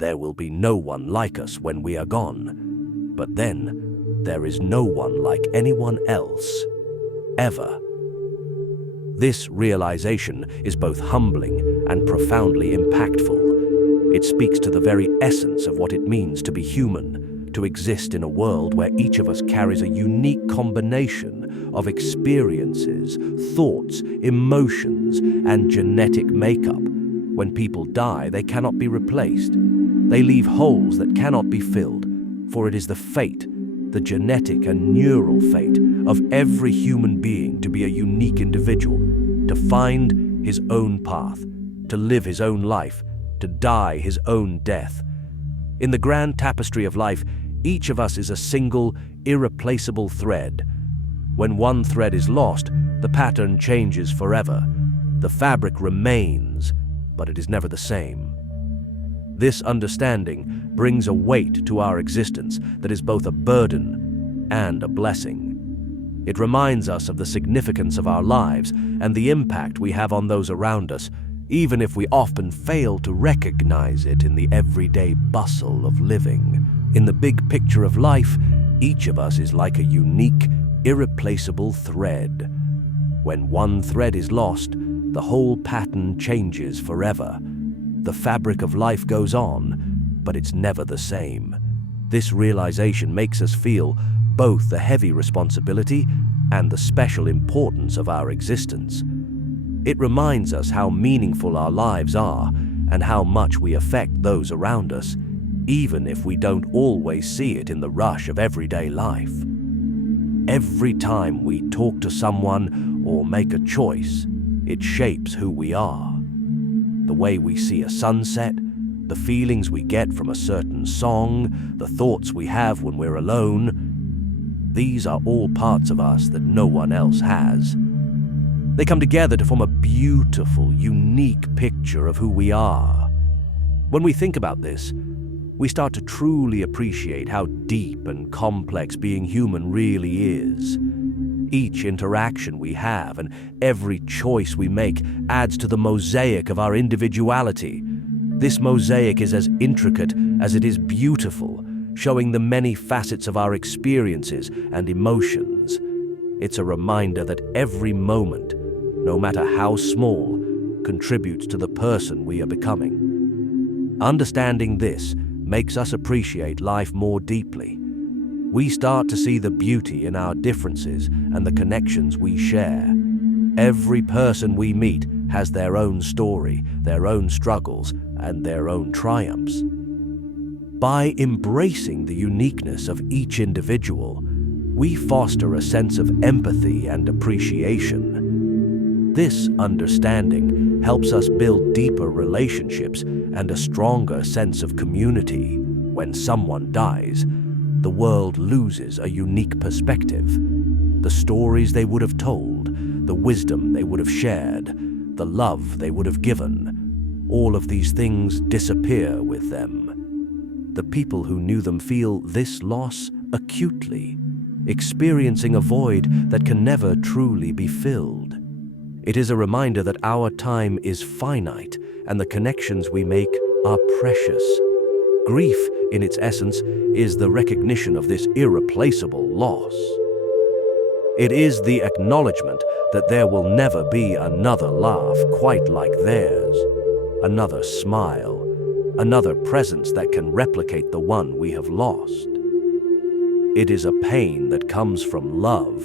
There will be no one like us when we are gone. But then, there is no one like anyone else, ever. This realization is both humbling and profoundly impactful. It speaks to the very essence of what it means to be human, to exist in a world where each of us carries a unique combination of experiences, thoughts, emotions, and genetic makeup. When people die, they cannot be replaced. They leave holes that cannot be filled, for it is the fate, the genetic and neural fate of every human being to be a unique individual, to find his own path, to live his own life, to die his own death. In the grand tapestry of life, each of us is a single, irreplaceable thread. When one thread is lost, the pattern changes forever. The fabric remains, but it is never the same. This understanding brings a weight to our existence that is both a burden and a blessing. It reminds us of the significance of our lives and the impact we have on those around us, even if we often fail to recognize it in the everyday bustle of living. In the big picture of life, each of us is like a unique, irreplaceable thread. When one thread is lost, the whole pattern changes forever. The fabric of life goes on, but it's never the same. This realization makes us feel both the heavy responsibility and the special importance of our existence. It reminds us how meaningful our lives are and how much we affect those around us, even if we don't always see it in the rush of everyday life. Every time we talk to someone or make a choice, it shapes who we are. The way we see a sunset, the feelings we get from a certain song, the thoughts we have when we're alone, these are all parts of us that no one else has. They come together to form a beautiful, unique picture of who we are. When we think about this, we start to truly appreciate how deep and complex being human really is. Each interaction we have and every choice we make adds to the mosaic of our individuality. This mosaic is as intricate as it is beautiful, showing the many facets of our experiences and emotions. It's a reminder that every moment, no matter how small, contributes to the person we are becoming. Understanding this makes us appreciate life more deeply. We start to see the beauty in our differences and the connections we share. Every person we meet has their own story, their own struggles, and their own triumphs. By embracing the uniqueness of each individual, we foster a sense of empathy and appreciation. This understanding helps us build deeper relationships and a stronger sense of community. When someone dies, the world loses a unique perspective. The stories they would have told, the wisdom they would have shared, the love they would have given, all of these things disappear with them. The people who knew them feel this loss acutely, experiencing a void that can never truly be filled. It is a reminder that our time is finite and the connections we make are precious. Grief, in its essence, is the recognition of this irreplaceable loss. It is the acknowledgement that there will never be another laugh quite like theirs, another smile, another presence that can replicate the one we have lost. It is a pain that comes from love,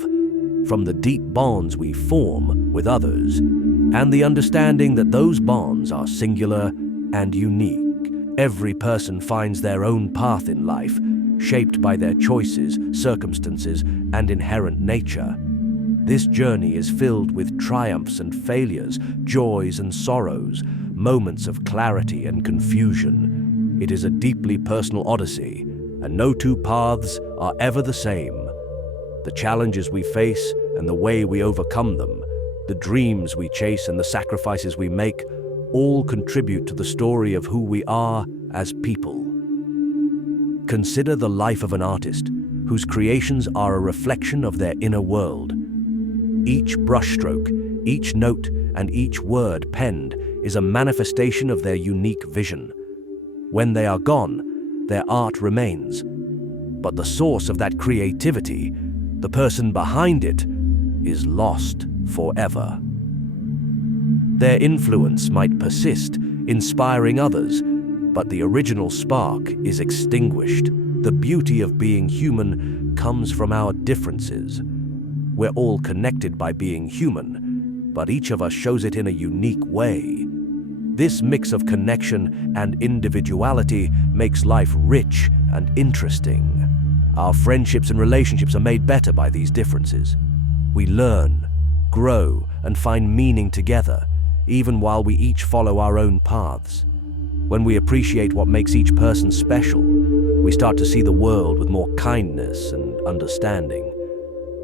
from the deep bonds we form with others, and the understanding that those bonds are singular and unique. Every person finds their own path in life, shaped by their choices, circumstances, and inherent nature. This journey is filled with triumphs and failures, joys and sorrows, moments of clarity and confusion. It is a deeply personal odyssey, and no two paths are ever the same. The challenges we face and the way we overcome them, the dreams we chase and the sacrifices we make, all contribute to the story of who we are as people. Consider the life of an artist whose creations are a reflection of their inner world. Each brushstroke, each note, and each word penned is a manifestation of their unique vision. When they are gone, their art remains. But the source of that creativity, the person behind it, is lost forever. Their influence might persist, inspiring others, but the original spark is extinguished. The beauty of being human comes from our differences. We're all connected by being human, but each of us shows it in a unique way. This mix of connection and individuality makes life rich and interesting. Our friendships and relationships are made better by these differences. We learn, grow, and find meaning together, even while we each follow our own paths. When we appreciate what makes each person special, we start to see the world with more kindness and understanding.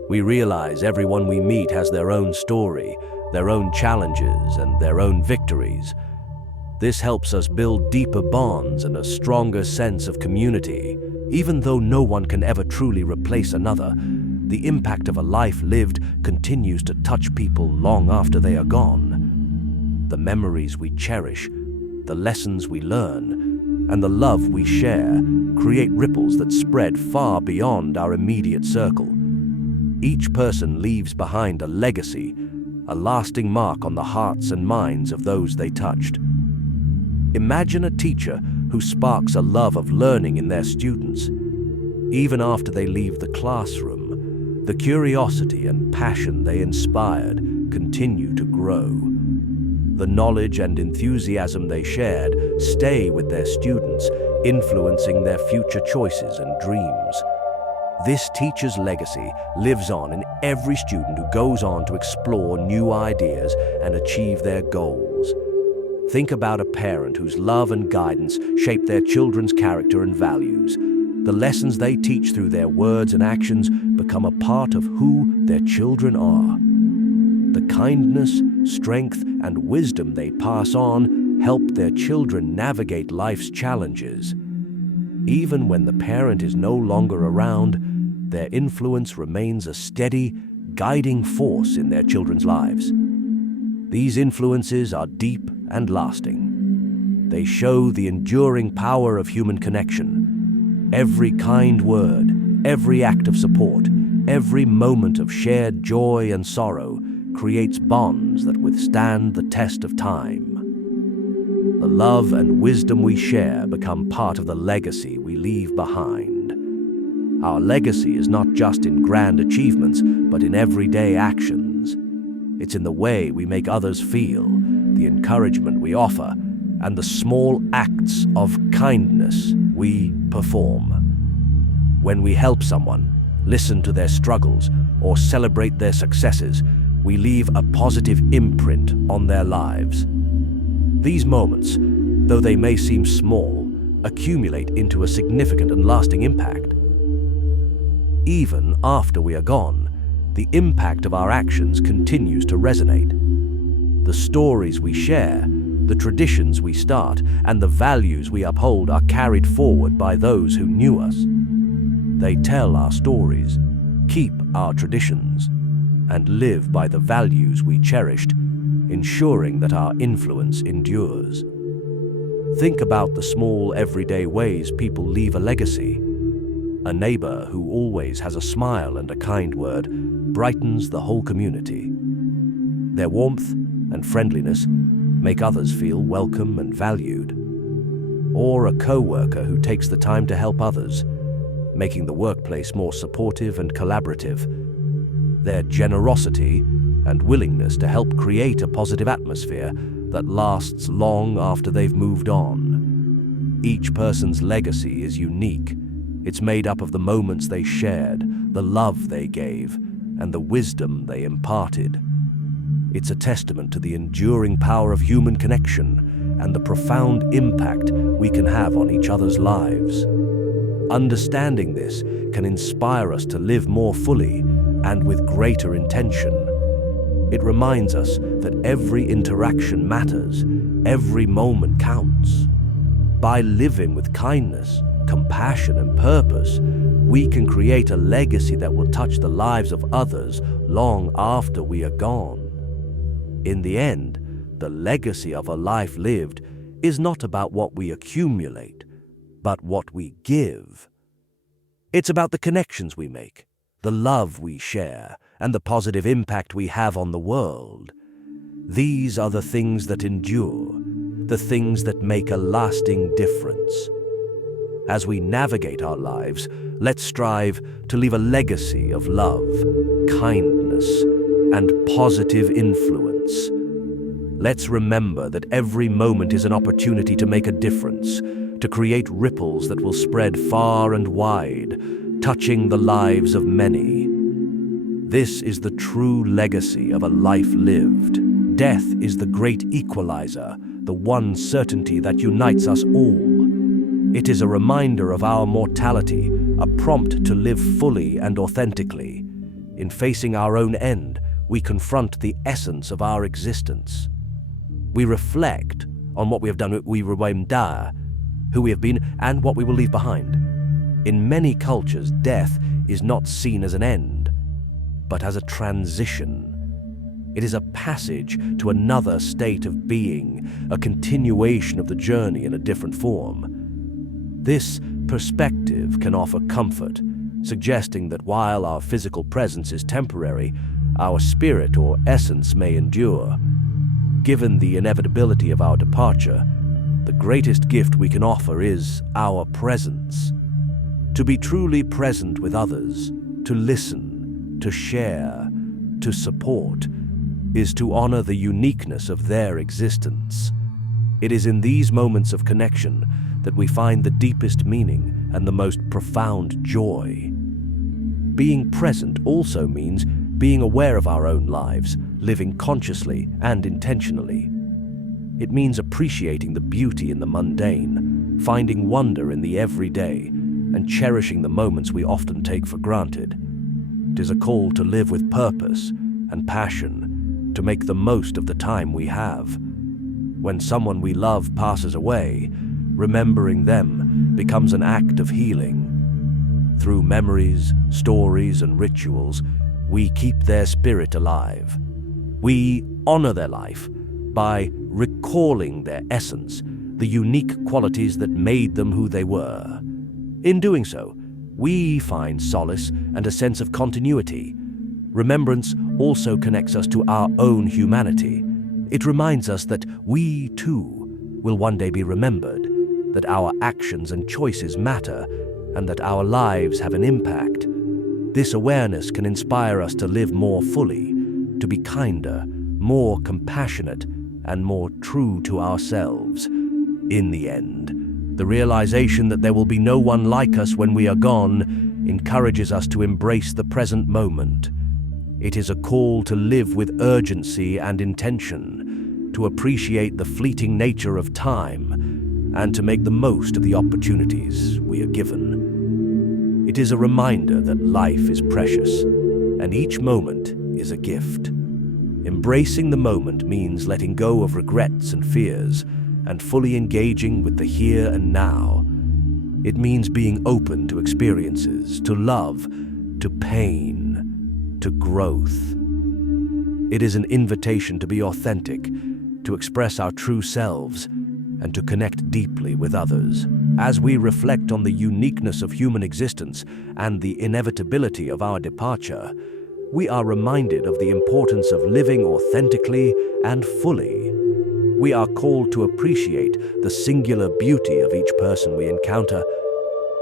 We realize everyone we meet has their own story, their own challenges, and their own victories. This helps us build deeper bonds and a stronger sense of community. Even though no one can ever truly replace another, the impact of a life lived continues to touch people long after they are gone. The memories we cherish, the lessons we learn, and the love we share create ripples that spread far beyond our immediate circle. Each person leaves behind a legacy, a lasting mark on the hearts and minds of those they touched. Imagine a teacher who sparks a love of learning in their students. Even after they leave the classroom, the curiosity and passion they inspired continue to grow. The knowledge and enthusiasm they shared stay with their students, influencing their future choices and dreams. This teacher's legacy lives on in every student who goes on to explore new ideas and achieve their goals. Think about a parent whose love and guidance shape their children's character and values. The lessons they teach through their words and actions become a part of who their children are. The kindness, strength, and wisdom they pass on help their children navigate life's challenges. Even when the parent is no longer around, their influence remains a steady, guiding force in their children's lives. These influences are deep and lasting. They show the enduring power of human connection. Every kind word, every act of support, every moment of shared joy and sorrow creates bonds that withstand the test of time. The love and wisdom we share become part of the legacy we leave behind. Our legacy is not just in grand achievements, but in everyday actions. It's in the way we make others feel, the encouragement we offer, and the small acts of kindness we perform. When we help someone, listen to their struggles, or celebrate their successes, we leave a positive imprint on their lives. These moments, though they may seem small, accumulate into a significant and lasting impact. Even after we are gone, the impact of our actions continues to resonate. The stories we share, the traditions we start, and the values we uphold are carried forward by those who knew us. They tell our stories, keep our traditions, and live by the values we cherished, ensuring that our influence endures. Think about the small everyday ways people leave a legacy. A neighbor who always has a smile and a kind word brightens the whole community. Their warmth and friendliness make others feel welcome and valued. Or a co-worker who takes the time to help others, making the workplace more supportive and collaborative. Their generosity and willingness to help create a positive atmosphere that lasts long after they've moved on. Each person's legacy is unique. It's made up of the moments they shared, the love they gave, and the wisdom they imparted. It's a testament to the enduring power of human connection and the profound impact we can have on each other's lives. Understanding this can inspire us to live more fully and with greater intention. It reminds us that every interaction matters, every moment counts. By living with kindness, compassion, and purpose, we can create a legacy that will touch the lives of others long after we are gone. In the end, the legacy of a life lived is not about what we accumulate, but what we give. It's about the connections we make, the love we share, and the positive impact we have on the world. These are the things that endure, the things that make a lasting difference. As we navigate our lives, let's strive to leave a legacy of love, kindness, and positive influence. Let's remember that every moment is an opportunity to make a difference, to create ripples that will spread far and wide, touching the lives of many. This is the true legacy of a life lived. Death is the great equalizer, the one certainty that unites us all. It is a reminder of our mortality, a prompt to live fully and authentically. In facing our own end, we confront the essence of our existence. We reflect on what we have done, who we have been, and what we will leave behind. In many cultures, death is not seen as an end, but as a transition. It is a passage to another state of being, a continuation of the journey in a different form. This perspective can offer comfort, suggesting that while our physical presence is temporary, our spirit or essence may endure. Given the inevitability of our departure, the greatest gift we can offer is our presence. To be truly present with others, to listen, to share, to support, is to honor the uniqueness of their existence. It is in these moments of connection that we find the deepest meaning and the most profound joy. Being present also means being aware of our own lives, living consciously and intentionally. It means appreciating the beauty in the mundane, finding wonder in the everyday, and cherishing the moments we often take for granted. It is a call to live with purpose and passion, to make the most of the time we have. When someone we love passes away, remembering them becomes an act of healing. Through memories, stories, and rituals, we keep their spirit alive. We honor their life by recalling their essence, the unique qualities that made them who they were. In doing so, we find solace and a sense of continuity. Remembrance also connects us to our own humanity. It reminds us that we, too, will one day be remembered, that our actions and choices matter, and that our lives have an impact. This awareness can inspire us to live more fully, to be kinder, more compassionate, and more true to ourselves. In the end, the realization that there will be no one like us when we are gone encourages us to embrace the present moment. It is a call to live with urgency and intention, to appreciate the fleeting nature of time, and to make the most of the opportunities we are given. It is a reminder that life is precious, and each moment is a gift. Embracing the moment means letting go of regrets and fears, and fully engaging with the here and now. It means being open to experiences, to love, to pain, to growth. It is an invitation to be authentic, to express our true selves, and to connect deeply with others. As we reflect on the uniqueness of human existence and the inevitability of our departure, we are reminded of the importance of living authentically and fully. We are called to appreciate the singular beauty of each person we encounter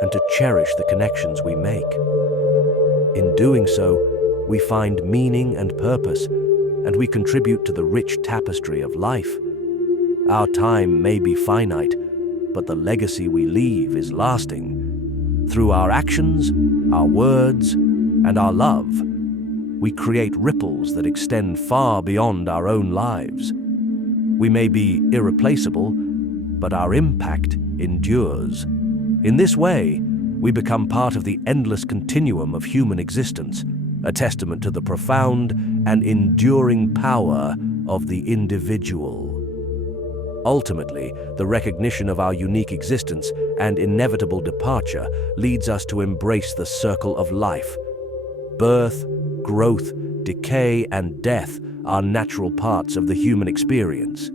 and to cherish the connections we make. In doing so, we find meaning and purpose, and we contribute to the rich tapestry of life. Our time may be finite, but the legacy we leave is lasting. Through our actions, our words, and our love, we create ripples that extend far beyond our own lives. We may be irreplaceable, but our impact endures. In this way, we become part of the endless continuum of human existence, a testament to the profound and enduring power of the individual. Ultimately, the recognition of our unique existence and inevitable departure leads us to embrace the circle of life. Birth, growth, decay, and death are natural parts of the human experience.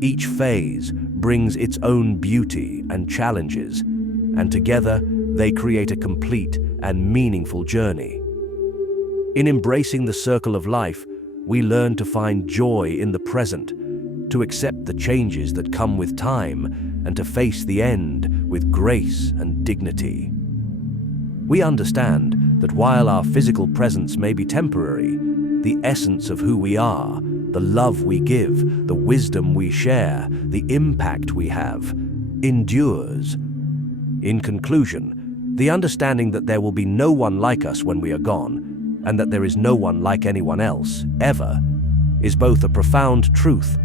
Each phase brings its own beauty and challenges, and together they create a complete and meaningful journey. In embracing the circle of life, we learn to find joy in the present, to accept the changes that come with time, and to face the end with grace and dignity. We understand that while our physical presence may be temporary, the essence of who we are, the love we give, the wisdom we share, the impact we have, endures. In conclusion, the understanding that there will be no one like us when we are gone, and that there is no one like anyone else, ever, is both a profound truth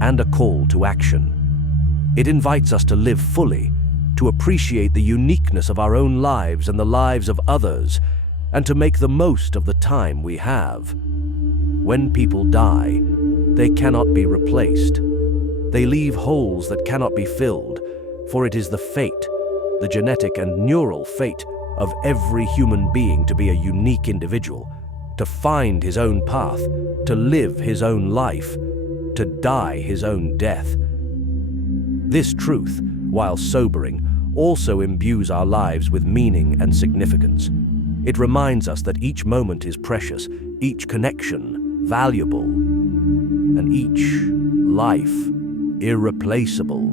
and a call to action. It invites us to live fully, to appreciate the uniqueness of our own lives and the lives of others, and to make the most of the time we have. When people die, they cannot be replaced. They leave holes that cannot be filled, for it is the fate, the genetic and neural fate of every human being to be a unique individual, to find his own path, to live his own life, to die his own death. This truth, while sobering, also imbues our lives with meaning and significance. It reminds us that each moment is precious, each connection valuable, and each life irreplaceable.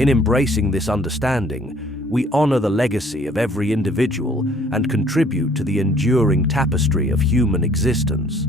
In embracing this understanding, we honor the legacy of every individual and contribute to the enduring tapestry of human existence.